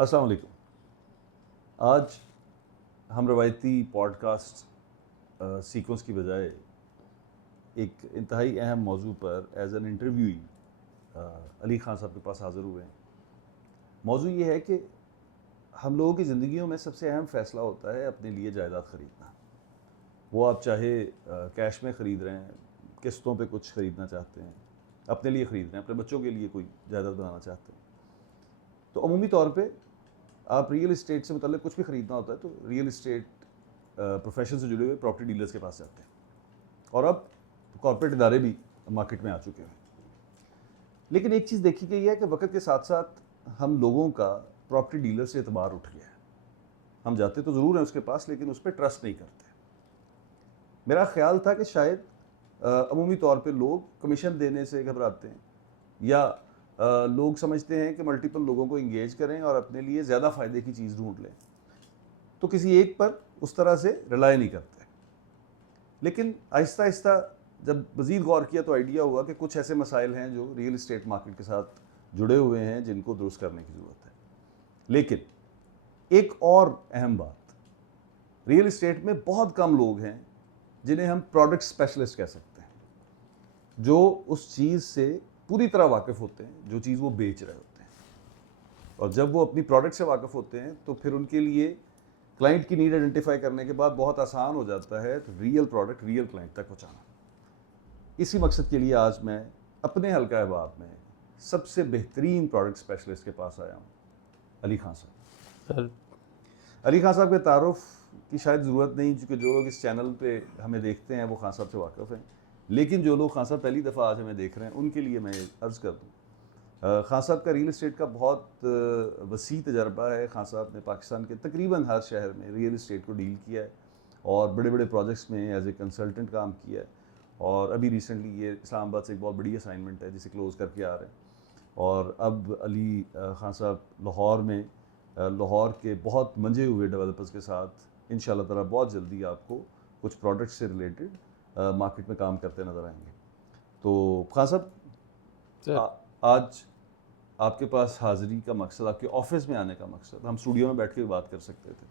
अस्सलाम वालेकुम। आज हम रवायती पॉडकास्ट सीक्वेंस की बजाय एक इंतहाई अहम मौजू पर as an interviewee Ali Khan साहब के पास हाज़िर हुए हैं। मौजू ये है कि हम लोगों की ज़िंदगियों में सबसे अहम फ़ैसला होता है अपने लिए जायदाद ख़रीदना। वो आप चाहे कैश में ख़रीद रहे हैं, किस्तों पे कुछ ख़रीदना चाहते हैं, अपने लिए ख़रीद रहे हैं, अपने बच्चों के लिए कोई जायदाद बनाना चाहते हैं, तो अमूमी तौर पे आप रियल इस्टेट से मतलब कुछ भी ख़रीदना होता है तो रियल इस्टेट प्रोफेशन से जुड़े हुए प्रॉपर्टी डीलर्स के पास जाते हैं। और अब कॉर्पोरेट इदारे भी मार्केट में आ चुके हैं। लेकिन एक चीज़ देखी गई है कि वक्त के साथ साथ हम लोगों का प्रॉपर्टी डीलर से एतबार उठ गया है। हम जाते तो ज़रूर हैं उसके पास, लेकिन उस पर ट्रस्ट नहीं करते। मेरा ख्याल था कि शायद अमूमी तौर पे लोग कमीशन देने से घबराते हैं, या लोग समझते हैं कि मल्टीपल लोगों को इंगेज करें और अपने लिए ज़्यादा फ़ायदे की चीज़ ढूंढ लें, तो किसी एक पर उस तरह से रिलाई नहीं करते। लेकिन आहिस्ता आहिस्ता जब मज़ीद गौर किया तो आइडिया हुआ कि कुछ ऐसे मसाइल हैं जो रियल इस्टेट मार्केट के साथ जुड़े हुए हैं, जिनको दुरुस्त करने की ज़रूरत है। लेकिन एक और अहम बात, रियल इस्टेट में बहुत कम लोग हैं जिन्हें हम प्रोडक्ट स्पेशलिस्ट कह सकते हैं, जो उस चीज़ से पूरी तरह वाकिफ़ होते हैं जो चीज़ वो बेच रहे होते हैं। और जब वो अपनी प्रोडक्ट से वाकिफ़ होते हैं तो फिर उनके लिए क्लाइंट की नीड आइडेंटिफाई करने के बाद बहुत आसान हो जाता है रियल प्रोडक्ट रियल क्लाइंट तक पहुँचाना। इसी मकसद के लिए आज मैं अपने हल्का अहबाब में सबसे बेहतरीन प्रोडक्ट स्पेशलिस्ट के पास आया हूँ, अली खान साहब। सर अली खान साहब के तारुफ की शायद ज़रूरत नहीं, क्योंकि जो लोग इस चैनल पे हमें देखते हैं वो खान साहब से वाकिफ़ हैं। लेकिन जो लोग खान साहब पहली दफ़ा आज हमें देख रहे हैं उनके लिए मैं अर्ज़ कर दूँ, खान साहब का रियल इस्टेट का बहुत वसी तजर्बा है। खान साहब ने पाकिस्तान के तकरीबन हर शहर में रियल इस्टेट को डील किया है और बड़े बड़े प्रोजेक्ट्स में एज ए कंसल्टेंट काम किया है। और अभी रिसेंटली ये इस्लामाबाद से एक बहुत बड़ी असाइनमेंट है जिसे क्लोज़ करके आ रहे हैं। और अब अली खान साहब लाहौर में लाहौर के बहुत मंजे हुए डेवलपर्स के साथ इंशाल्लाह ताला बहुत जल्दी आपको कुछ प्रोडक्ट्स से रिलेटेड मार्केट में काम करते नज़र आएंगे। तो खान साहब, आज आपके पास हाज़िरी का मकसद, आपके ऑफिस में आने का मकसद, हम स्टूडियो में बैठ के बात कर सकते थे,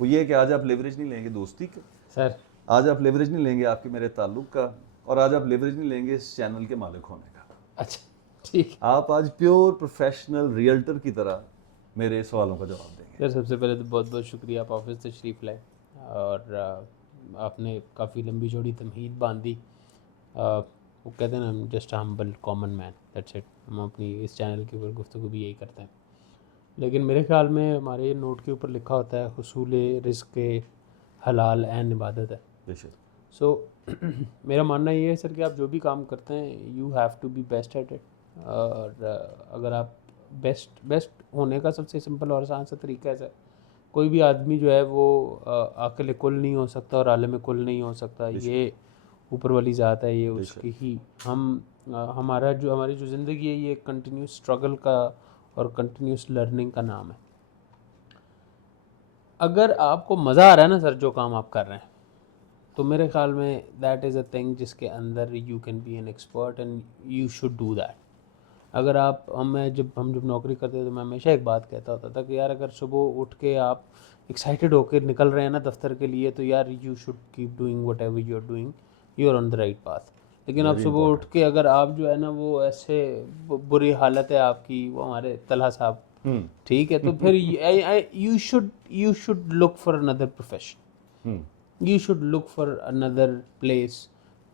वो ये है कि आज आप लेवरेज नहीं लेंगे दोस्ती का, सर आज आप लेवरेज नहीं लेंगे आपके मेरे ताल्लुक़ का, और आज आप लेवरेज नहीं लेंगे इस चैनल के मालिक होने का। अच्छा ठीक। आप आज प्योर प्रोफेशनल रियल्टर की तरह मेरे सवालों का जवाब देंगे। सर सबसे पहले तो बहुत बहुत शुक्रिया, आप ऑफिस तशरीफ़ लाए और आपने काफ़ी लंबी चौड़ी तमहीद बांधी। वो कहते हैं ना, हम just humble common man, that's it. हम अपनी इस चैनल के ऊपर गुफ्तगू भी यही करते हैं। लेकिन मेरे ख्याल में हमारे नोट के ऊपर लिखा होता है हुसूल रिज़्क़ हलाल एन इबादत है। बेशक। सो मेरा मानना ये है सर कि आप जो भी काम करते हैं you have to be best at it. और अगर आप बेस्ट होने का सबसे सिंपल और आसान सा तरीका है सर, कोई भी आदमी जो है वो अक़ल कुल नहीं हो सकता और आलम कुल नहीं हो सकता। ये ऊपर वाली ज़ात है, ये उसकी ही हमारी जो ज़िंदगी है ये कंटिन्यूस स्ट्रगल का और कंटिन्यूस लर्निंग का नाम है। अगर आपको मज़ा आ रहा है ना सर जो काम आप कर रहे हैं, तो मेरे ख्याल में दैट इज़ अ थिंग जिसके अंदर you can be an expert and you should do that. अगर आप हम जब नौकरी करते थे तो मैं हमेशा एक बात कहता होता था कि यार अगर सुबह उठ के आप एक्साइटेड होकर निकल रहे हैं ना दफ्तर के लिए, तो यार you should keep doing whatever you are doing, you are on the right path. लेकिन आप सुबह उठ के अगर आप जो है ना वो ऐसे बुरी हालत है आपकी, वो हमारे तलहा साहब, ठीक है, तो फिर you should look for another profession, you should look for another place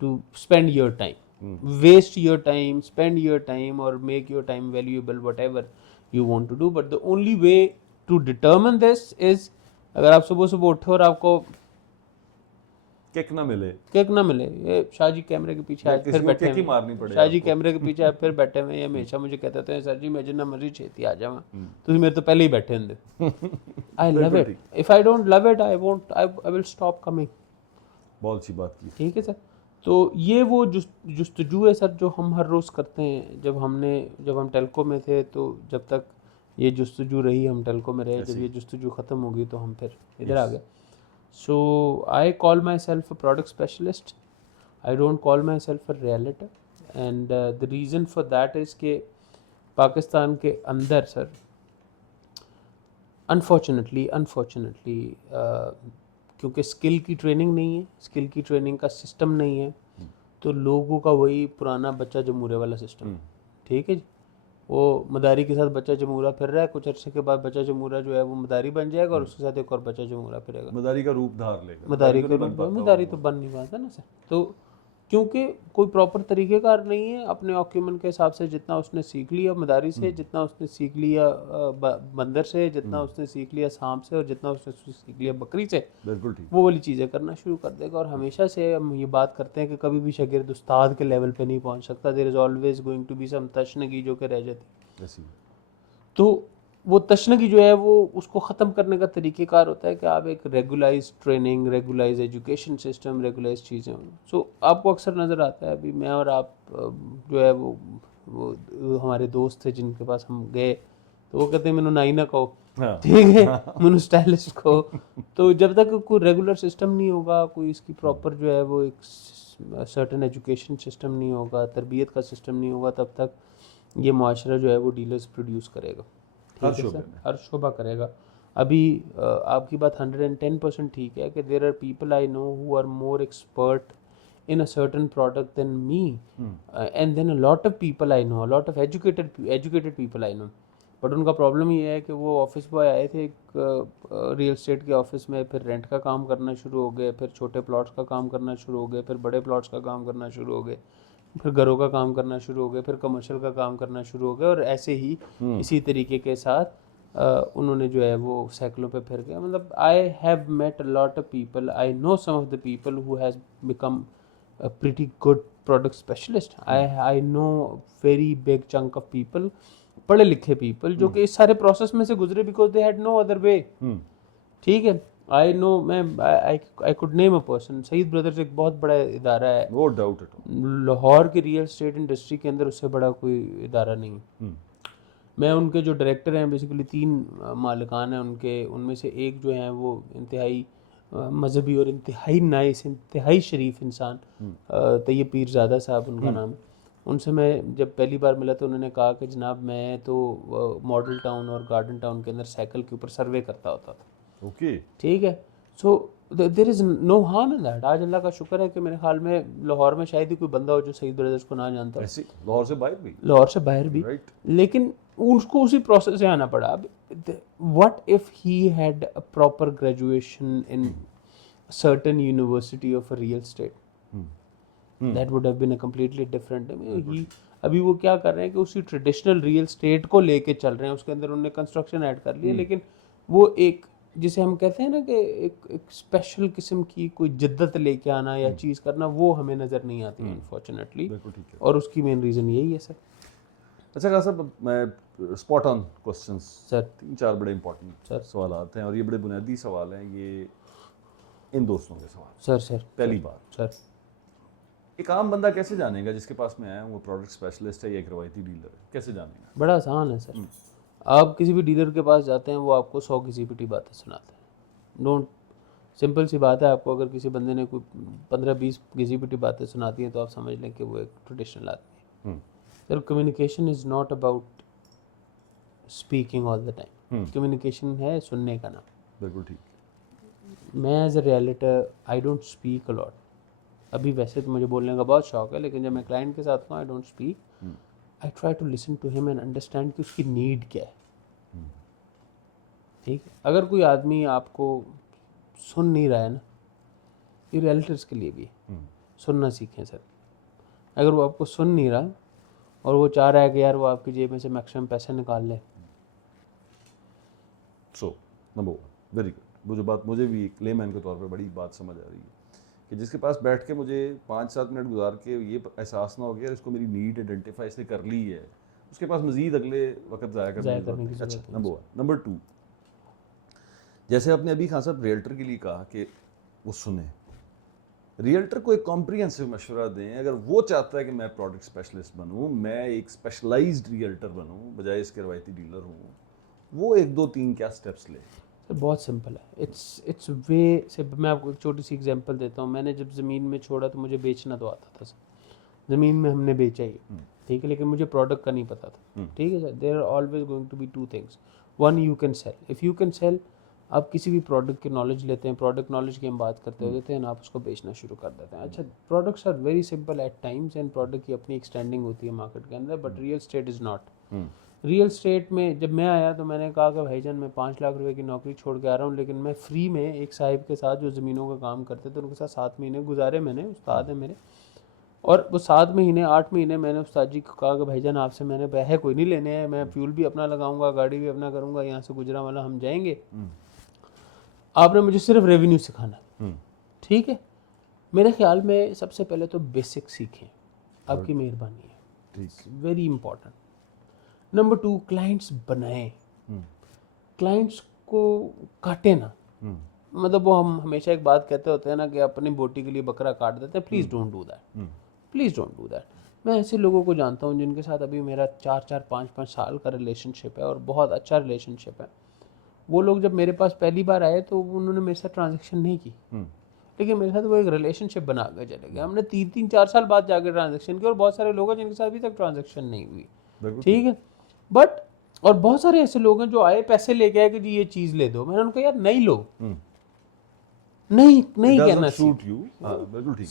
to spend your time. Waste your time, spend your time, or make your time valuable, whatever you want to do. But the only way to determine this is, अगर आप सुबह सुबह उठो और आपको kick ना मिले, ये शाहजी कैमरे के पीछे आज फिर बैठे हुए, शाहजी कैमरे के पीछे आज फिर बैठे हुए, हमेशा मुझे कहते थे सर जी मैं जिन्ना मर्जी छेती आ जावा, तुम मेरे तो पहले ही बैठे होंगे। I love it, if I don't love it I will stop coming. बहुत अच्छी बात की। ठीक है सर। तो ये वो जुस्तजू है सर जो हम हर रोज़ करते हैं। जब हम टेल्को में थे तो जब तक ये जुस्तजू रही हम टेल्को में रहे, जब ये जुस्तजू ख़त्म होगी तो हम फिर इधर आ गए। So I call myself a product specialist, I don't call myself a realtor. And the reason for that is के पाकिस्तान के अंदर सर अनफॉर्चुनेटली क्योंकि स्किल की ट्रेनिंग नहीं है, स्किल की ट्रेनिंग का सिस्टम नहीं है, तो लोगों का वही पुराना बच्चा जमूरे वाला सिस्टम है। ठीक है जी, वो मदारी के साथ बच्चा जमूरा फिर रहा है, कुछ अर्से के बाद बच्चा जमूरा जो है वो मदारी बन जाएगा और उसके साथ एक और बच्चा जमूरा फिरेगा। मदारी का रूप धार लेगा, मदारी तो का नहीं बन रूप पाता मदारी वो। तो बन नहीं पाता ना सर। तो क्योंकि कोई प्रॉपर तरीक़ेकार नहीं है, अपने ऑक्यूमेंट के हिसाब से जितना उसने सीख लिया मदारी से, जितना उसने सीख लिया बंदर से, जितना उसने सीख लिया सांप से, और जितना उसने सीख लिया बकरी से, बिल्कुल ठीक। वो वाली चीज़ें करना शुरू कर देगा। और हमेशा से हम ये बात करते हैं कि कभी भी शागिर्द उस्ताद के लेवल पे नहीं पहुंच सकता। There is always going to be some तशनगी जो कि रह जाती। ऐसी तो वो तशनगी जो है वो उसको ख़त्म करने का तरीक़ेकार होता है कि आप एक regularise training, regularise education system, regularise चीज़ें हों। सो आपको अक्सर नज़र आता है, अभी मैं और आप जो है वो हमारे दोस्त थे जिनके पास हम गए, तो वो कहते हैं मैंने नाई ना कहो, हाँ। ठीक है, मैंने स्टाइलिस्ट कहो। तो जब तक कोई रेगुलर सिस्टम नहीं होगा, कोई इसकी प्रॉपर जो है वो एक सर्टन एजुकेशन सिस्टम नहीं होगा, तरबियत का सिस्टम नहीं होगा, तब तक ये माशरा जो है वो डीलर्स प्रोड्यूस करेगा। हर ठीक है शोबे सर, में। हर शोबा करेगा। अभी आपकी बात 110% ठीक है कि there are people I know who are more expert in a certain product than me, and then a lot of people I know, a lot of educated people I know, but उनका problem ये है कि वो office boy आए थे एक real estate के office में, फिर रेंट का काम करना शुरू हो गए, फिर छोटे प्लॉट्स का काम करना शुरू हो गए, फिर बड़े प्लॉट्स का काम करना शुरू हो गए, फिर घरों का काम करना शुरू हो गए, फिर कमर्शियल का काम करना शुरू हो गए, और ऐसे ही इसी तरीके के साथ उन्होंने जो है वो साइकिलों पे फिर गया। मतलब I have met a lot of people, I know some of the people who has become a pretty good product specialist. I know very big chunk of people, पढ़े लिखे people, जो कि इस सारे प्रोसेस में से गुजरे because they had no other way. ठीक है, आई नो, मैं I could name a person, Saeed brothers एक बहुत बड़ा इदारा है, no doubt at all. Lahore की रियल एस्टेट इंडस्ट्री के अंदर उससे बड़ा कोई इदारा नहीं है। मैं उनके जो डायरेक्टर हैं, बेसिकली 3 मालिकान हैं उनके, उनमें से एक जो हैं वो इंतहाई मजहबी और इंतहाई नाइस, इंतहाई शरीफ इंसान, तैयब पीरज़ादा साहब उनका नाम है। उनसे मैं जब पहली बार मिला तो उन्होंने कहा कि जनाब मैं तो मॉडल टाउन और गार्डन टाउन के अंदर साइकिल के ऊपर सर्वे करता होता था। ओके। ठीक है, so there is no harm in that. आज अल्लाह का शुक्र है कि मेरे ख्याल में लाहौर में शायद ही कोई बंदा हो जो सईद ब्रदर्स को ना जानता हो, ऐसी लाहौर से बाहर भी। लाहौर से बाहर भी, राइट। लेकिन उसको उसी प्रोसेस से आना पड़ा। What if he had a proper graduation in certain university of a real estate, that would have been a completely different. ही अभी वो क्या कर रहे हैं कि उसी ट्रेडिशनल रियल स्टेट को लेके चल रहे हैं, उसके अंदर उन्होंने कंस्ट्रक्शन ऐड कर लिया, लेकिन वो एक जिसे हम कहते हैं ना कि एक स्पेशल किस्म की कोई जिद्दत लेके आना या चीज़ करना, वो हमें नज़र नहीं आती अनफॉर्चुनेटली। बिल्कुल ठीक है। और उसकी मेन रीज़न यही है सर। अच्छा खासा मैं स्पॉट ऑन क्वेश्चंस सर 3-4 बड़े इंपॉर्टेंट सर सवाल आते हैं, और ये बड़े बुनियादी सवाल हैं, ये इन दोस्तों के सवाल। सर पहली बात, सर एक आम बंदा कैसे जानेगा जिसके पास मैं आया हूँ वो प्रोडक्ट स्पेशलिस्ट है या एक रवायती डीलर है, कैसे जानेगा? बड़ा आसान है सर। आप किसी भी डीलर के पास जाते हैं, वो आपको 100 घिसी पिटी बातें सुनाते हैं। डोंट, सिंपल सी बात है, आपको अगर किसी बंदे ने कोई 15-20 घिसी पिटी बातें सुनाती हैं तो आप समझ लें कि वो एक ट्रेडिशनल आदमी है। Sir communication is not about speaking all the time, communication है सुनने का नाम। बिल्कुल ठीक। मैं as a realtor I don't speak a lot. अभी वैसे तो मुझे बोलने का बहुत शौक है, लेकिन जब मैं क्लाइंट के साथ हूँ I don't speak, I try to listen to him and understand कि उसकी नीड क्या है। ठीक है, अगर कोई आदमी आपको सुन नहीं रहा है ना, ये रियलिटर्स के लिए भी सुनना सीखें सर। अगर वो आपको सुन नहीं रहा और वो चाह रहा है कि यार वो आपकी जेब में से मैक्सिमम पैसे निकाल ले, सो नंबर 1 वेरी गुड। वो जो बात मुझे भी एक लेमैन के तौर पे बड़ी बात समझ आ रही है कि जिसके पास बैठ के मुझे 5-7 मिनट गुजार के ये एहसास ना हो गया इसको मेरी नीड आइडेंटिफाई इसने कर ली है, उसके पास मजीद अगले वक्त ज़ाया करने की जरूरत नहीं। अच्छा, नंबर 1। नंबर 2, जैसे आपने अभी खान साहब रियल्टर के लिए कहा कि वो सुने, रियल्टर को एक कॉम्प्रिहेंसिव मशवरा दें। अगर वो चाहता है कि मैं प्रोडक्ट स्पेशलिस्ट बनूँ, मैं एक स्पेशलाइज्ड रियल्टर बनूँ बजाय इसके रवायती डीलर हूँ, वो 1-2-3 क्या स्टेप्स ले? सर बहुत सिंपल है। इट्स वे से, मैं आपको एक छोटी सी एग्जांपल देता हूँ। मैंने जब ज़मीन में छोड़ा तो मुझे बेचना तो आता था सर, ज़मीन में हमने बेचा ही, ठीक है, लेकिन मुझे प्रोडक्ट का नहीं पता था। ठीक है sir, there are always going to be 2 things, one you can sell, if you can sell, आप किसी भी प्रोडक्ट की नॉलेज लेते हैं, प्रोडक्ट नॉलेज की हम बात करते होते हैं ना, आप उसको बेचना शुरू कर देते हैं। अच्छा, products are very simple at times and product की अपनी एक्सटेंडिंग होती है मार्केट के अंदर, but real estate is not. Real estate में जब मैं आया तो मैंने कहा कि भाईजान मैं 5 लाख रुपए की नौकरी छोड़ के आ रहा हूँ, लेकिन मैं फ्री में एक साहिब के साथ जो ज़मीनों का काम करते थे उनके साथ 7 महीने गुजारे मैंने, उस्ताद है मेरे, और वो 7 महीने 8 महीने मैंने उस्ताद जी को कहा कि भाईजान आपसे मैंने पैसे कोई नहीं लेने हैं, मैं फ्यूल भी अपना लगाऊंगा, गाड़ी भी अपना करूंगा, यहाँ से गुजरा वाला हम जाएंगे, आपने मुझे सिर्फ रेवेन्यू सिखाना है, ठीक है। मेरे ख्याल में सबसे पहले तो बेसिक सीखें, आपकी मेहरबानी है, ठीक, वेरी इंपॉर्टेंट। नंबर 2, क्लाइंट्स बनाएं, क्लाइंट्स को काटे ना, मतलब वो हम हमेशा एक बात कहते होते हैं ना कि अपनी बोटी के लिए बकरा काट देते हैं, please don't do that, please don't do that. मैं ऐसे लोगों को जानता हूँ जिनके साथ अभी मेरा 4-4 5-5 साल का रिलेशनशिप है और बहुत अच्छा रिलेशनशिप है। वो लोग जब मेरे पास पहली बार आए तो उन्होंने मेरे साथ ट्रांजेक्शन नहीं की, लेकिन मेरे साथ वो एक रिलेशनशिप बना के चले गए। हमने 3-4 साल बाद जाकर ट्रांजेक्शन की, और बहुत सारे लोग हैं जिनके साथ अभी तक ट्रांजेक्शन नहीं हुई, ठीक है। बट और बहुत सारे ऐसे लोग हैं जो आए पैसे लेके आए कि जी ये चीज़ ले दो, मैंने उनको यार नहीं लो, नहीं कहना सूट यू, बिल्कुल ठीक।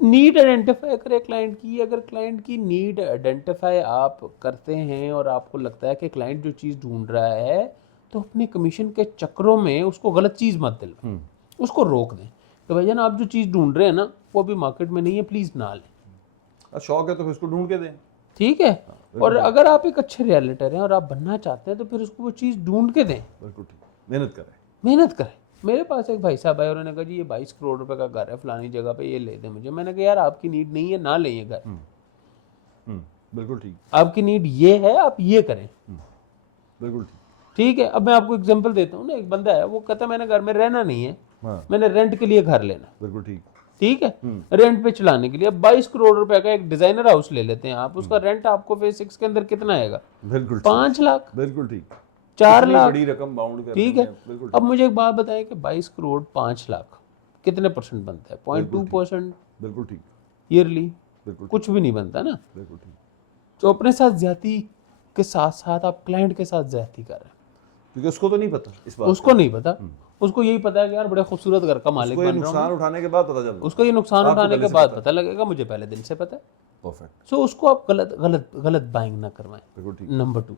नीड आइडेंटिफाई करें क्लाइंट की। अगर क्लाइंट की नीड आइडेंटिफाई आप करते हैं और आपको लगता है कि क्लाइंट जो चीज़ ढूंढ रहा है, तो अपने कमीशन के चक्रों में उसको गलत चीज़ मत दिलवाएं, उसको रोक दें कि भाईजान आप जो चीज़ ढूंढ रहे हैं ना वो अभी मार्केट में नहीं है, प्लीज़ ना लें। शौक है तो फिर उसको ढूंढ के दें, ठीक है। और अगर आप एक अच्छे रियलिटर हैं और आप बनना चाहते हैं तो फिर उसको वो चीज़ ढूंढ के दें, बिल्कुल ठीक, मेहनत करें, मेहनत करें। मेरे पास एक भाई साहब आए, उन्होंने कहा जी ये 22 करोड़ रुपए का घर है फलानी जगह पे, ये ले दे मुझे। मैंने कहा यार आपकी नीड नहीं है, ना लें ये घर, बिल्कुल ठीक, आपकी नीड ये है, आप ये करें, बिल्कुल ठीक, ठीक है। अब मैं आपको एग्जांपल देता हूँ ना, एक बंदा है वो कहता है मैंने घर में रहना नहीं है, हाँ, मैंने रेंट के लिए घर लेना, बिल्कुल ठीक, ठीक है, रेंट पे चलाने के लिए। अब 22 करोड़ रुपए का एक डिजाइनर हाउस ले लेते हैं आप, उसका रेंट आपको फेज 6 के अंदर कितना आएगा? बिल्कुल 5 लाख, बिल्कुल ठीक, 4 इतनी लाख, बड़ी रकम बाउंड कर ठीक रही है। बिल्कुल अब मुझे एक बात बताएं कि 22 करोड़ 5 लाख कितने परसेंट बनता है? 0.2% बिल्कुल ठीक, ईयरली, बिल्कुल कुछ भी नहीं बनता ना। बिल्कुल ठीक, तो अपने साथ ज्यादती के साथ साथ आप क्लाइंट के साथ ज्यादती कर रहे हैं, क्योंकि उसको तो नहीं पता इस बात उसको नहीं पता, उसको यही पता है कि यार बड़े खूबसूरत घर का मालिक उसको ये बन रहा नुकसान हूँ, उठाने के बाद पता चल उसको ये नुकसान आपको उठाने पहले के से बाद पता पता लगेगा, मुझे पहले दिन से पता है। परफेक्ट, सो उसको आप गलत गलत गलत बाइंग ना करवाएं। बिल्कुल ठीक, number 2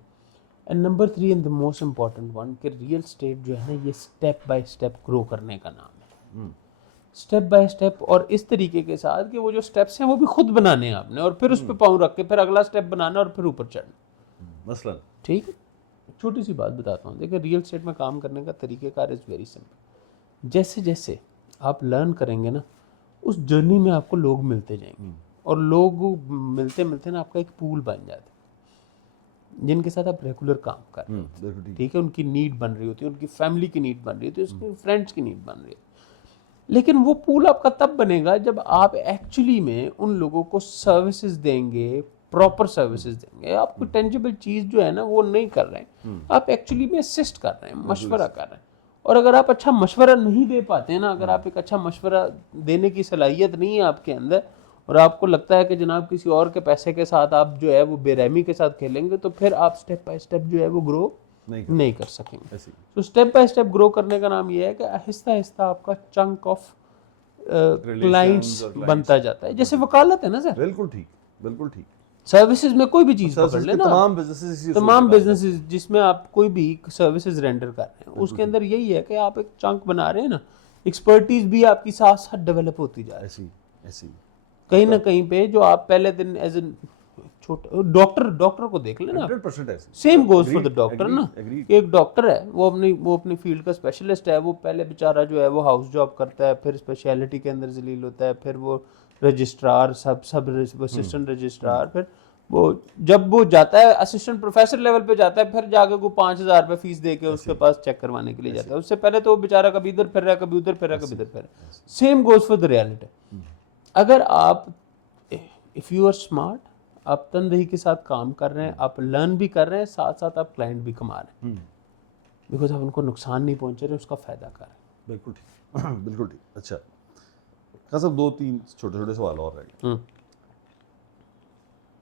and number 3 and the most important one, कि रियल स्टेट जो है ना ये स्टेप बाय स्टेप ग्रो करने का नाम है, स्टेप बाय स्टेप, और इस तरीके के साथ कि वो जो स्टेप्स हैं वो भी खुद बनाने हैं आपने, और फिर उस पर पाँव रख के फिर अगला स्टेप बनाना और फिर ऊपर चढ़ना, मसलन ठीक है। छोटी सी बात बताता हूँ, देखिए रियल स्टेट में काम करने का तरीक़ेकार इज़ वेरी सिंपल। जैसे जैसे आप लर्न करेंगे ना, उस जर्नी में आपको लोग मिलते जाएंगे, और लोग मिलते मिलते ना आपका एक पूल बन जाता है जिनके साथ आप रेगुलर काम कर रहे हैं, बिल्कुल ठीक, ठीक है। उनकी नीड बन रही होती है, उनकी फैमिली की नीड बन रही होती है, उसकी फ्रेंड्स की नीड बन रही है। लेकिन वो पूल आपका तब बनेगा जब आप एक्चुअली में उन लोगों को सर्विसेज देंगे, प्रॉपर सर्विसेज देंगे। आप कोई टेंजिबल चीज़ जो है ना वो नहीं कर रहे हैं, आप एक्चुअली में असिस्ट कर रहे हैं, मशवरा कर रहे हैं। और अगर आप अच्छा मशवरा नहीं दे पाते हैं ना, अगर आप एक अच्छा मशवरा देने की सलाहियत नहीं है आपके अंदर, और आपको लगता है कि जनाब किसी और के पैसे के साथ आप जो है वो बेरहमी के साथ खेलेंगे, तो फिर आप स्टेप बाय स्टेप जो है वो ग्रो नहीं कर सकेंगे। तो स्टेप बाय स्टेप ग्रो करने का नाम ये है कि आहिस्ता आहिस्ता आपका चंक ऑफ क्लाइंट्स बनता जाता है, जैसे वकालत है ना सर, बिल्कुल ठीक, बिल्कुल ठीक, सर्विसेज में कोई भी चीज़ पकड़ लेना, तमाम बिजनेसेस जिसमें आप कोई भी सर्विसेज रेंडर कर रहे हैं, उसके अंदर यही है कि आप एक चंक बना रहे हैं ना, एक्सपर्टीज भी आपकी साथ साथ डेवलप होती जा रही है। ऐसी कहीं ना कहीं पे जो आप पहले दिन एज ए छोटे डॉक्टर को देख लेना, 100% ऐसी, same goes for the doctor ना, एक डॉक्टर है वो अपनी फील्ड का स्पेशलिस्ट है, वो पहले बेचारा जो है वो हाउस जॉब करता है, फिर स्पेशलिटी के अंदर जलील होता है, फिर वो रजिस्ट्रार सब असिस्टेंट रजिस्ट्रार, फिर वो जब वो जाता है असिस्टेंट प्रोफेसर लेवल पे जाता है, फिर जाके वो 5,000 रुपये फीस दे के उसके पास चेक करवाने के लिए जाता है। उससे पहले तो वो बेचारा कभी इधर फिर रहा है, कभी उधर फिर रहा है, कभी इधर फिर रहा है। Same goes for the reality. अगर आप इफ़ यू आर स्मार्ट, आप तनदेही के साथ काम कर रहे हैं, आप लर्न भी कर रहे हैं, साथ साथ आप क्लाइंट भी कमा रहे हैं, बिकॉज आप उनको नुकसान नहीं पहुंचा रहे, उसका फ़ायदा कर रहे हैं। बिल्कुल ठीक, बिल्कुल ठीक। अच्छा खान साहब, 2-3 छोटे छोटे सवाल और रह गए।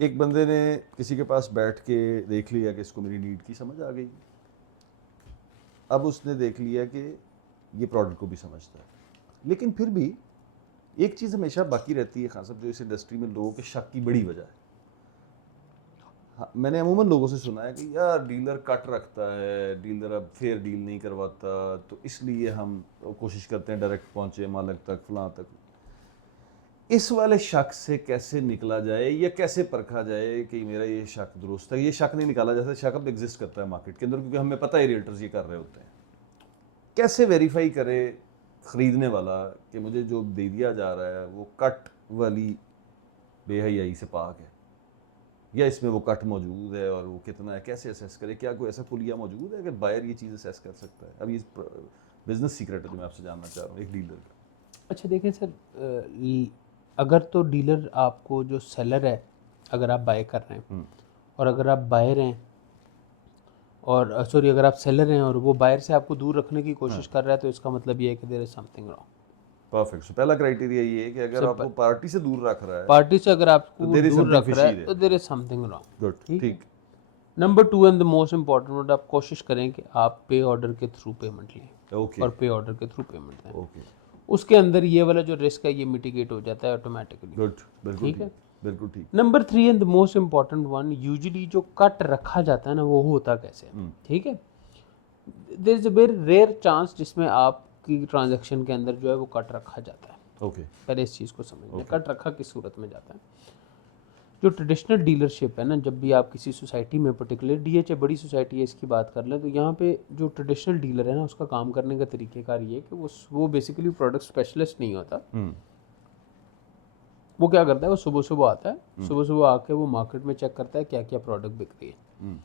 एक बंदे ने किसी के पास बैठ के देख लिया कि इसको मेरी नीड की समझ आ गई, अब उसने देख लिया कि ये प्रोडक्ट को भी समझता है, लेकिन फिर भी एक चीज़ हमेशा बाकी रहती है खान साहब, जो इस इंडस्ट्री में लोगों के शक की बड़ी वजह है। हाँ, मैंने अमूमन लोगों से सुना है कि यार डीलर कट रखता है, डीलर अब फेयर डील नहीं करवाता, तो इसलिए हम कोशिश करते हैं डायरेक्ट पहुंचे मालिक तक, फलां तक। इस वाले शक से कैसे निकला जाए या कैसे परखा जाए कि मेरा ये शक दुरुस्त है? ये शक नहीं निकाला जा सकता, शक अब एग्जिस्ट करता है मार्केट के अंदर, क्योंकि हमें पता है रियल्टर्स ये कर रहे होते हैं। कैसे वेरीफाई करे ख़रीदने वाला कि मुझे जो दे दिया जा रहा है वो कट वाली बेहयाई से पाक है, या इसमें वो कट मौजूद है और वो कितना है, कैसे असेस करे? क्या कोई ऐसा कुलिया मौजूद है कि बायर ये चीज़ असेस कर सकता है? अब ये बिजनेस सीक्रेट है जो मैं आपसे जानना चाह रहा हूँ एक डीलर का। अच्छा देखें सर, अगर तो डीलर आपको जो सेलर है, अगर आप बाय कर रहे हैं और अगर आप बायर हैं और सॉरी अगर आप सेलर हैं और वो बायर से आपको दूर रखने की कोशिश कर रहा है, तो इसका मतलब ये है कि there is something wrong. Perfect. So पहला क्राइटेरिया ये है कि अगर आपको पार्टी से दूर रख रहा है, पार्टी से अगर आपको तो there is दूर something रख रहा fishy है there. तो there is something wrong. Good, ठीक। Number 2 and the most important, आप कोशिश करें कि आप पे ऑर्डर के थ्रू पेमेंट लें ओके और पे ऑर्डर के थ्रू पेमेंट दें। ओके, उसके अंदर ये वाला जो रिस्क है ये मिटिगेट हो जाता है ऑटोमेटिकली। गुड, बिल्कुल ठीक है। बिल्कुल ठीक। Number 3 and the most important one, usually जो कट रखा जाता है ना वो होता कैसे है? ठीक है, there is a very rare chance जिसमें आपकी ट्रांजैक्शन के अंदर जो है वो कट रखा जाता है। ओके, पहले इस चीज़ को समझना, कट रखा किस सूरत में जाता है। जो ट्रेडिशनल डीलरशिप है ना, जब भी आप किसी सोसाइटी में, पर्टिकुलर डीएचए बड़ी सोसाइटी है इसकी बात कर लें, तो यहाँ पे जो ट्रेडिशनल डीलर है ना उसका काम करने का तरीक़ेकार ये है कि वो बेसिकली प्रोडक्ट स्पेशलिस्ट नहीं होता। वो क्या करता है, वो सुबह सुबह आता है, सुबह सुबह आके वो मार्केट में चेक करता है क्या क्या प्रोडक्ट बिक रही है।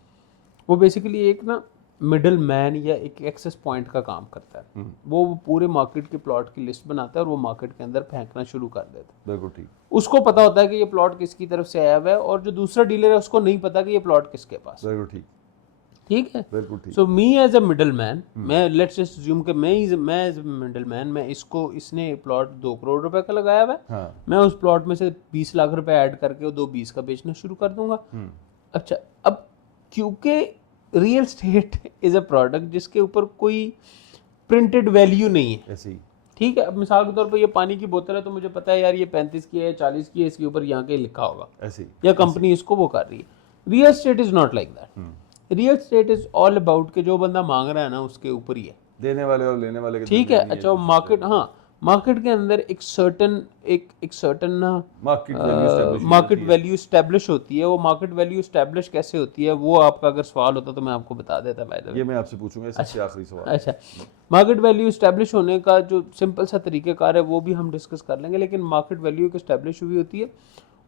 वो बेसिकली एक ना मिडल मैन या एक एक्सेस पॉइंट का काम करता है। वो पूरे मार्केट के प्लॉट की लिस्ट बनाता है और वो मार्केट के अंदर फेंकना शुरू कर देता है। बिल्कुल ठीक। उसको पता होता है कि ये प्लॉट किसकी तरफ से आया हुआ है, और जो दूसरा डीलर है उसको नहीं पता कि ये प्लॉट किसके पास है। बिल्कुल ठीक। ठीक है, बिल्कुल ठीक। So me as a middle man, मैं लेट्स जस्ट अज्यूम कि मैं एज मिडल मैन, मैं इसने प्लॉट 2 करोड़ रुपए का लगाया हुआ है। हाँ। मैं उस प्लॉट में से 20 लाख रुपए ऐड करके वो 220 का बेचना शुरू कर दूंगा। अच्छा, अब क्योंकि real estate is a product जिसके ऊपर कोई प्रिंटेड वैल्यू नहीं है, ऐसे ही। ठीक है, अब मिसाल के तौर पर ये पानी की बोतल है तो मुझे पता है यार ये 35 की है, 40 की है, इसके ऊपर यहाँ के लिखा होगा, ऐसे ही। या कंपनी इसको वो कर रही है। Real estate is not like that. Real estate is all about कि जो बंदा मांग रहा है ना उसके ऊपर ही है, देने वाले और लेने वाले के ठीक है। अच्छा, मार्केट, हाँ, मार्केट के अंदर एक सर्टन ना मार्केट वैल्यू स्टैब्लिश होती है। वो मार्केट वैल्यू स्टैब्लिश कैसे होती है, वो आपका अगर सवाल होता तो मैं आपको बता देता भाई। ये मैं आपसे पूछूंगा, सबसे आखिरी सवाल। अच्छा, मार्केट वैल्यू स्टैब्लिश होने का जो सिंपल सा तरीक़ेकार है वो भी हम डिस्कस कर लेंगे, लेकिन मार्केट वैल्यू एक स्टैब्लिश हुई होती है,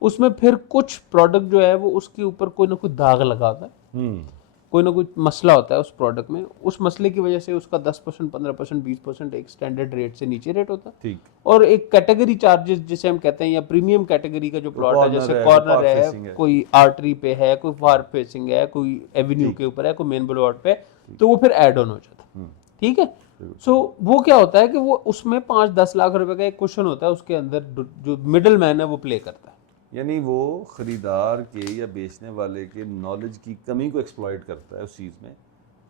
उसमें फिर कुछ प्रोडक्ट जो है वो उसके ऊपर कोई ना कोई दाग लगा होता है, कोई ना कोई मसला होता है उस प्रोडक्ट में। उस मसले की वजह से उसका 10%, 15%, 20% एक स्टैंडर्ड रेट से नीचे रेट होता है। ठीक। और एक कैटेगरी चार्जेस जिसे हम कहते हैं, या प्रीमियम कैटेगरी का जो प्लॉट है, जैसे कॉर्नर है, कोई आर्टरी पे है, कोई फार फेसिंग है, कोई एवेन्यू के ऊपर है, कोई मेन बुलेवार्ड पे, तो वो फिर ऐड ऑन हो जाता है। ठीक है, सो वो क्या होता है कि वो उसमें 5-10 लाख रुपए का एक क्वेश्चन होता है, उसके अंदर जो मिडल मैन है वो प्ले करता है। यानी वो ख़रीदार के या बेचने वाले के नॉलेज की कमी को एक्सप्लॉइट करता है उस चीज़ में,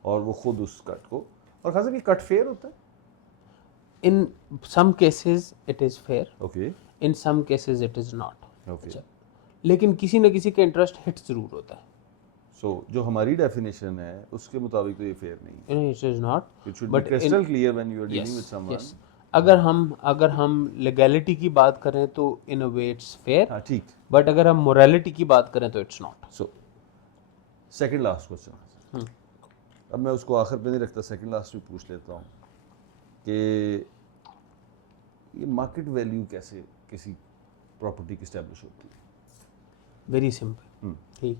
और वो खुद उस कट को, और खास करके कट फेयर होता है। In some cases it is fair, okay, in some cases it is not. Okay, लेकिन किसी न किसी का इंटरेस्ट हिट ज़रूर होता है। सो जो हमारी डेफिनेशन है उसके मुताबिक तो ये फेयर नहीं है। It is not, it should be crystal clear when you are dealing with someone. अगर हम लीगैलिटी की बात करें तो इन अ वे इट्स फेयर, हाँ ठीक, बट अगर हम मोरालिटी की बात करें तो it's not. So second last question, अब मैं उसको आखिर पे नहीं रखता, सेकंड लास्ट भी पूछ लेता हूँ कि ये मार्केट वैल्यू कैसे किसी प्रॉपर्टी की एस्टैब्लिश होती है? वेरी सिंपल, ठीक,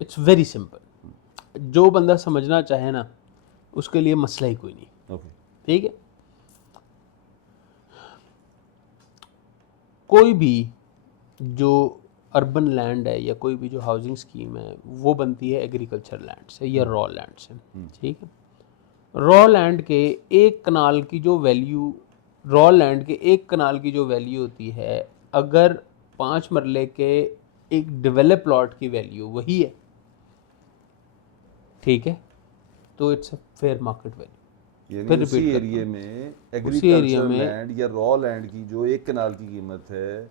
इट्स वेरी सिंपल। जो बंदा समझना चाहे ना उसके लिए मसला ही कोई नहीं। ओके, ठीक है, कोई भी जो अर्बन लैंड है या कोई भी जो हाउसिंग स्कीम है वो बनती है एग्रीकल्चर लैंड से या रॉ लैंड से। ठीक है, रॉ लैंड के एक कनाल की जो वैल्यू, रॉ लैंड के एक कनाल की जो वैल्यू होती है, अगर 5 मरले के एक डेवलप प्लॉट की वैल्यू वही है, ठीक है, तो it's a fair market value. यानी फिर उसी repeat करता एरिया हूँ। में उसी एरिया एग्रीकल्चर में लैंड या रॉ लैंड की जो 1 कनाल की कीमत है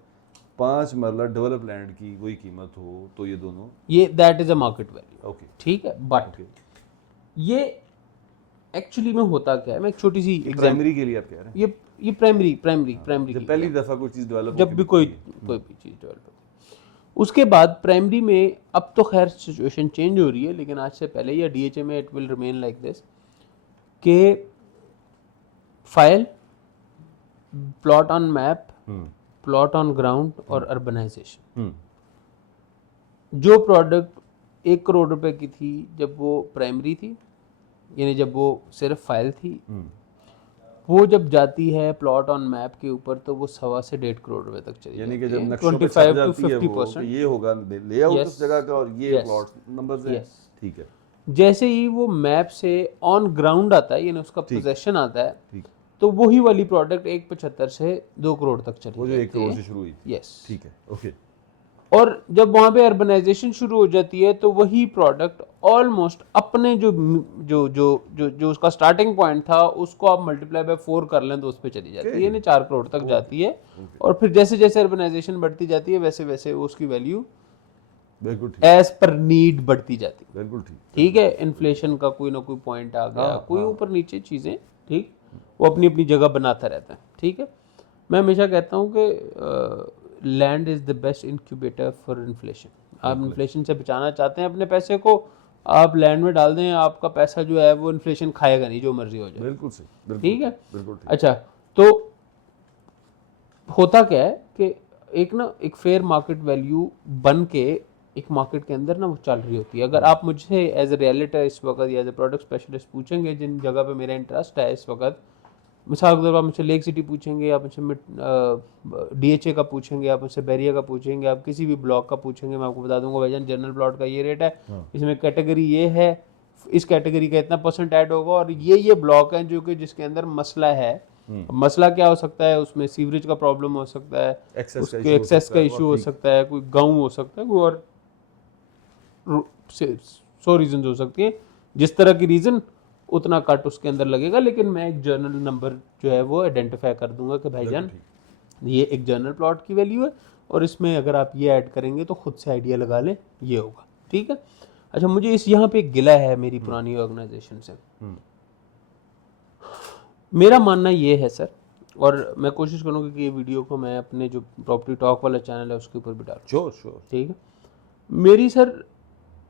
5 मरला डेवलप लैंड की वही कीमत हो, तो ये दोनों ये that is a market value, okay ठीक है। But okay. ये एक्चुअली में होता क्या है, मैं एक छोटी सी एग्जाम्पल, प्राइमरी के लिए आप कह रहे हैं? ये प्राइमरी जब की पहली example। दफा कोई चीज डेवलप जब भी कोई भी चीज़ डेवलप होती है, उसके बाद प्राइमरी में, अब तो खैर सिचुएशन चेंज हो रही है, लेकिन आज से पहले या डीएचए में it will remain like this के file, plot on map, plot on ground और अर्बनाइजेशन। जो प्रोडक्ट 1 करोड़ रुपए की थी जब वो प्राइमरी थी, यानी जब वो सिर्फ फाइल थी, वो जब जाती है प्लॉट ऑन मैप के ऊपर तो वो 1.25 से 1.5 करोड़ रुपए तक चली यानी कि जाती जब है, नक्शों पे छप 25 to जाती है वो 50%। कि ये होगा लेआउट Yes. उस जगह का और ये Yes. प्लॉट नंबर्स हैं, Yes. ठीक है जैसे ही वो मैप से ऑन ग्राउंड आता है, यानी उसका ठीक। पोजेशन आता है, ठीक। तो वही वाली प्रोडक्ट 1.75 से 2 करोड़ तक चली वो जो जाती 1 करोड़ है। से शुरू हुई थी, यस, ठीक है ओके। और जब वहाँ पे अर्बनाइजेशन शुरू हो जाती है तो वही प्रोडक्ट ऑलमोस्ट अपने जो जो जो जो जो उसका स्टार्टिंग पॉइंट था उसको आप मल्टीप्लाई बाय 4 कर लें तो उस पर चली जाती है, यानी 4 करोड़ तक जाती है। और फिर जैसे जैसे अर्बनाइजेशन बढ़ती जाती है वैसे वैसे उसकी वैल्यू बिल्कुल ठीक, एज पर नीड बढ़ती जाती है। बिल्कुल ठीक। ठीक है, इन्फ्लेशन का कोई ना कोई पॉइंट आ गया, हाँ, कोई हाँ। ऊपर नीचे चीज़ें, ठीक, वो अपनी अपनी जगह बनाता रहता है। ठीक है, मैं हमेशा कहता हूँ कि land is the best incubator for inflation. आप इन्फ्लेशन से बचाना चाहते हैं अपने पैसे को, आप लैंड में डाल दें, आपका पैसा जो है वो इन्फ्लेशन खाएगा नहीं, जो मर्जी हो जाए। बिल्कुल सही, बिल्कुल ठीक है, बिल्कुल ठीक। अच्छा, तो होता क्या है कि एक फेयर मार्केट वैल्यू बन के एक मार्केट के अंदर ना वो चल रही होती है। अगर आप मुझसे एज ए रियलिटर इस वक्त या एज ए प्रोडक्ट स्पेशलिस्ट पूछेंगे जिन जगह पे मेरा इंटरेस्ट है इस वक्त, मिसाल के तौर पर आप मुझसे लेक सिटी पूछेंगे, आप मुझसे डीएचए का पूछेंगे, आप मुझसे बैरिया का पूछेंगे, आप किसी भी ब्लॉक का पूछेंगे, मैं आपको बता दूंगा भाईजान जनरल प्लॉट का ये रेट है, इसमें कैटेगरी ये है, इस कैटेगरी का इतना % ऐड होगा, और ये ब्लॉक है जो कि जिसके अंदर मसला है। मसला क्या हो सकता है, उसमें सीवरेज का प्रॉब्लम हो सकता है, उसके एक्सेस का इशू हो सकता है, कोई गाँव हो सकता है, कोई और 100 रीजन हो सकती है। जिस तरह की रीजन उतना कट उसके अंदर लगेगा, लेकिन मैं एक जर्नल नंबर जो है वो आइडेंटिफाई कर दूंगा कि भाईजान ये एक जर्नल प्लॉट की वैल्यू है और इसमें अगर आप ये ऐड करेंगे तो खुद से आइडिया लगा लें ये होगा। ठीक है, अच्छा, मुझे इस यहाँ पे एक गिला है मेरी पुरानी ऑर्गेनाइजेशन से। मेरा मानना ये है सर, और मैं कोशिश करूँगा कि ये वीडियो को मैं अपने जो प्रॉपर्टी टॉक वाला चैनल है उसके ऊपर भी डालूं। श्योर। ठीक है, मेरी सर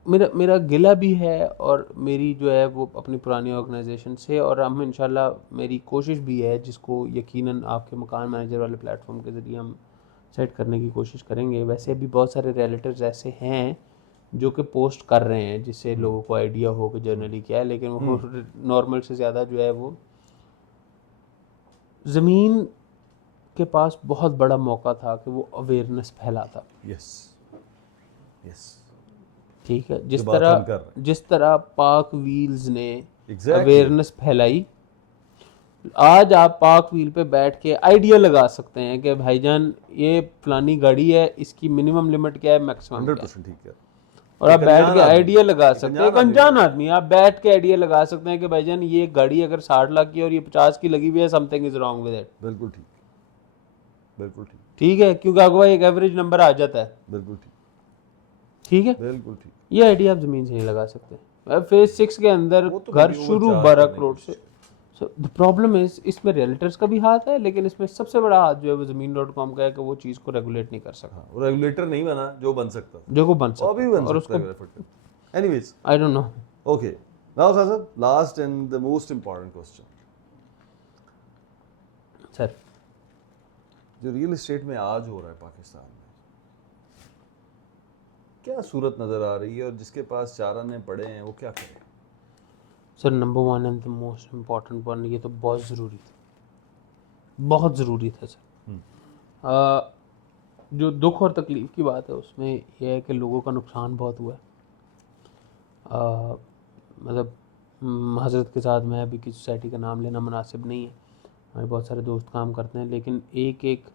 मेरा गिला भी है और मेरी जो है वो अपनी पुरानी ऑर्गेनाइजेशन से, और हम इंशाल्लाह मेरी कोशिश भी है जिसको यकीनन आपके मकान मैनेजर वाले प्लेटफॉर्म के ज़रिए हम सेट करने की कोशिश करेंगे। वैसे भी बहुत सारे रिलेटिव्स ऐसे हैं जो कि पोस्ट कर रहे हैं जिससे लोगों को आइडिया हो कि जर्नली क्या है, लेकिन वो नॉर्मल से ज़्यादा जो है वो ज़मीन के पास बहुत बड़ा मौका था कि वो अवेयरनेस फैलाता। यस, ठीक है, जो जिस तरह पाक व्हील्स ने Exactly. अवेयरनेस फैलाई, आज आप पाक व्हील पे बैठ के आइडिया लगा सकते हैं कि भाईजान ये फलानी गाड़ी है, इसकी मिनिमम लिमिट क्या है, मैक्सिमम क्या है, 100% ठीक है। और आप बैठ के आइडिया लगा सकते हैं। एक अनजान अनजान आदमी, आप बैठ के आइडिया लगा सकते हैं कि भाईजान ये गाड़ी अगर 60 लाख की है और ये 50 की लगी हुई है, something is wrong with it. बिल्कुल ठीक, बिल्कुल ठीक, ठीक है, क्योंकि आपको एक एवरेज नंबर आ जाता है। बिल्कुल ठीक, ठीक है, बिल्कुल ठीक। ये आइडिया आप जमीन से नहीं लगा सकते। फेज 6 के अंदर तो घर शुरू 12 करोड़ से। द प्रॉब्लम इज इसमें रियल्टर्स का भी हाथ है, लेकिन इसमें सबसे बड़ा हाथ जो है वो ज़मीन.com का है कि वो चीज़ को रेगुलेट नहीं कर सकता। वो रेगुलेटर नहीं बना जो बन सकता, जो को बन सकता और भी बन और सकता है। Anyways, I don't know. Okay, now sir, last and the most important question sir, जो रियल एस्टेट में आज हो रहा है पाकिस्तान में, क्या सूरत नजर आ रही है, और जिसके पास 4 आने पड़े हैं वो क्या करे? Sir, number 1 and the most important one, ये तो बहुत ज़रूरी था, बहुत ज़रूरी था सर। जो दुख और तकलीफ़ की बात है उसमें यह है कि लोगों का नुकसान बहुत हुआ है। मतलब हजरत के साथ मैं अभी की सोसाइटी का नाम लेना मुनासिब नहीं है, हमारे बहुत सारे दोस्त काम करते हैं, लेकिन एक एक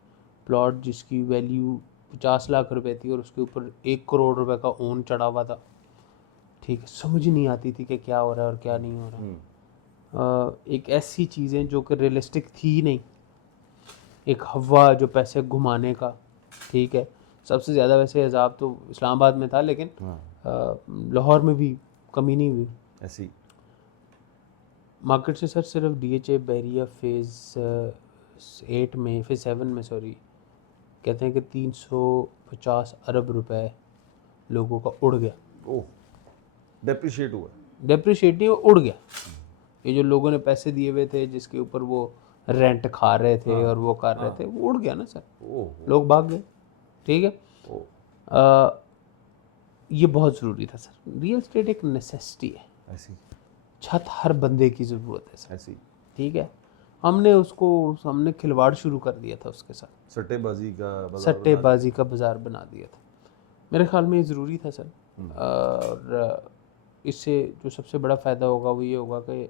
प्लॉट जिसकी वैल्यू 50 लाख रुपए थी और उसके ऊपर 1 करोड़ रुपए का ओन चढ़ा हुआ था। ठीक है, समझ ही नहीं आती थी कि क्या हो रहा है और क्या नहीं हो रहा। एक ऐसी चीज़ें जो कि रियलिस्टिक थी ही नहीं, एक हवा जो पैसे घुमाने का, ठीक है। सबसे ज़्यादा वैसे अजाब तो इस्लामाबाद में था, लेकिन लाहौर में भी कमी नहीं हुई ऐसी। मार्केट से सर। सिर्फ DHA बहरिया फेज़ 7 में सॉरी, कहते हैं कि 350 अरब रुपए लोगों का उड़ गया। ओह, डेप्रिशिएट हुआ। डेप्रिशिएट नहीं, वो उड़ गया। ये जो लोगों ने पैसे दिए हुए थे, जिसके ऊपर वो रेंट खा रहे थे और वो कर रहे थे, वो उड़ गया ना सर। ओह, लोग भाग गए, ठीक है। ओह, ये बहुत ज़रूरी था सर। रियल एस्टेट एक नेसेसिटी है, ऐसी छत हर बंदे की ज़रूरत है सर, ऐसी। ठीक है। हमने खिलवाड़ शुरू कर दिया था उसके साथ, सट्टेबाजी का बाजार सट्टेबाजी का बाजार बना दिया था। मेरे ख्याल में ये ज़रूरी था सर। और इससे जो सबसे बड़ा फ़ायदा होगा वो ये होगा कि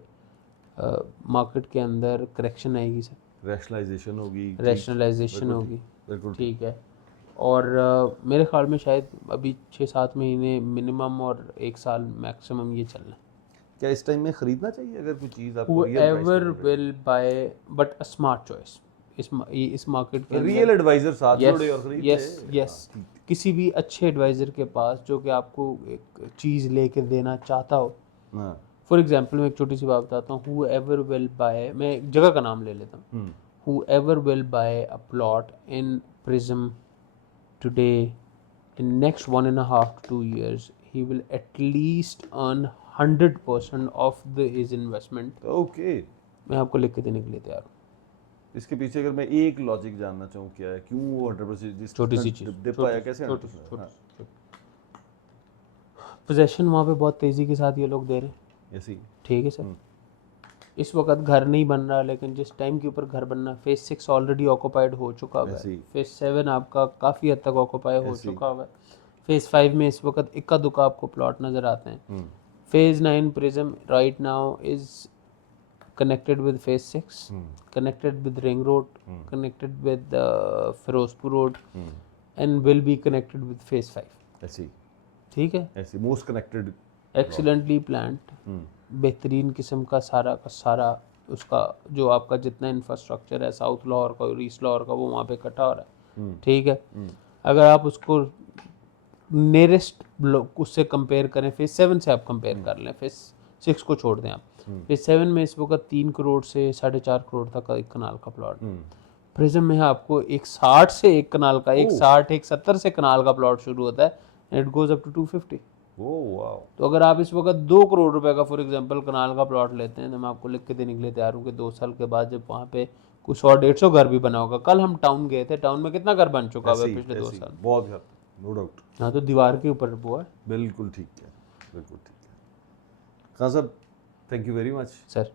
मार्केट के अंदर करेक्शन आएगी सर, रैशनलाइजेशन होगी, रैशनलाइजेशन होगी, बिल्कुल ठीक है। और मेरे ख्याल में शायद अभी 6-7 महीने मिनिमम और 1 साल मैक्सिमम ये चलना है। क्या इस टाइम में खरीदना चाहिए अगर कोई चीज़ आपको real price Whoever will buy, but a smart choice। इस मार्केट के अंदर रियल एडवाइजर साथ यस जोड़े और खरीद यस ले। यस, किसी भी अच्छे एडवाइज़र के पास जो कि आपको एक चीज़ लेके देना चाहता हो। हाँ। फॉर एग्जांपल मैं एक छोटी सी बात बताता हूँ। Whoever will buy, मैं एक जगह का नाम ले लेता हूँ। Whoever will buy a plot in Prism today, in next 1.5 to 2 years, he will at least earn 100% of his investment। Okay, मैं आपको लिख के देने के लिए तैयार हूँ। इसके पीछे अगर मैं एक लॉजिक जानना चाहूँ क्या है, क्यों वो 100% जिस छोटी सी चीज़, डिप आया कैसे 100%? हाँ, पोजेशन वहाँ पे बहुत तेज़ी के साथ ये लोग दे रहे हैं, ऐसी। ठीक है सर। इस वक्त घर नहीं बन रहा, लेकिन जिस टाइम के ऊपर घर बनना, फेज़ 6 ऑलरेडी ऑक्यूपाइड हो चुका हुआ ऐसे है, ही। फेज़ 7 आपका काफ़ी हद तक ऑक्यूपाई हो ऐसे ही। चुका हुआ है, फेज़ 5 में इस वक्त इक्का दुक्का आपको प्लॉट नज़र आते हैं। Phase 9 prism right now is connected with phase 6, connected with ring road, connected with Ferozepur road, and will be connected with phase 5। ऐसी ठीक है, ऐसी मोस्ट कनेक्टेड, एक्सीलेंटली प्लान्ड, बेहतरीन किस्म का सारा उसका जो आपका जितना इंफ्रास्ट्रक्चर है साउथ लाहौर का और ईस्ट लाहौर का, वो वहाँ पे इकट्ठा हो रहा है, ठीक है। अगर आप उसको नियरेस्ट उससे कंपेयर करें, फेज 7 से आप कंपेयर कर लें, फेज 6 को छोड़ दें आप, फेज 7 में इस वक्त 3 करोड़ से 4.5 करोड़ तक का एक कनाल का प्लॉट। प्रिज्म में आपको एक 60 से एक कनाल का, एक 60 एक 70 से कनाल का प्लॉट शुरू होता है, and it goes up to 250। तो अगर आप इस वक्त 2 करोड़ रुपए का फॉर एग्जांपल कनाल का प्लॉट लेते हैं, तो मैं आपको लिख के देने के लिए तैयार हूँ कि 2 साल के बाद जब वहाँ पे कुछ 100-150 घर भी बना होगा। कल हम टाउन गए थे, टाउन में कितना घर बन चुका हुआ है पिछले 2 साल? बहुत घर, नो डाउट। हाँ, तो दीवार के ऊपर हुआ है। बिल्कुल ठीक है, बिल्कुल ठीक है। खान साहब, thank you very much sir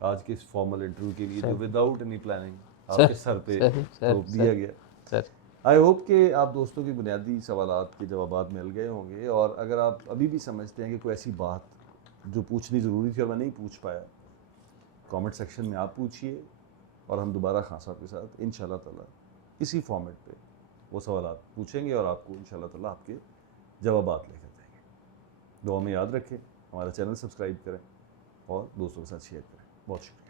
आज के इस फॉर्मल इंटरव्यू के लिए, जो विदाउट एनी प्लानिंग सर, आपके सर पे थोप दिया गया। सर आई होप कि आप दोस्तों की बुनियादी सवालात के जवाब मिल गए होंगे, और अगर आप अभी भी समझते हैं कि कोई ऐसी बात जो पूछनी ज़रूरी थी और मैं नहीं पूछ पाया, कमेंट सेक्शन में आप पूछिए, और हम दोबारा खान साहब के साथ इंशाल्लाह ताला इसी फॉर्मेट पे वो सवालात पूछेंगे और आपको इंशाल्लाह ताला आपके जवाबात लेकर देंगे। दुआ में याद रखें, हमारा चैनल सब्सक्राइब करें और दोस्तों के साथ शेयर करें। बहुत शुक्रिया।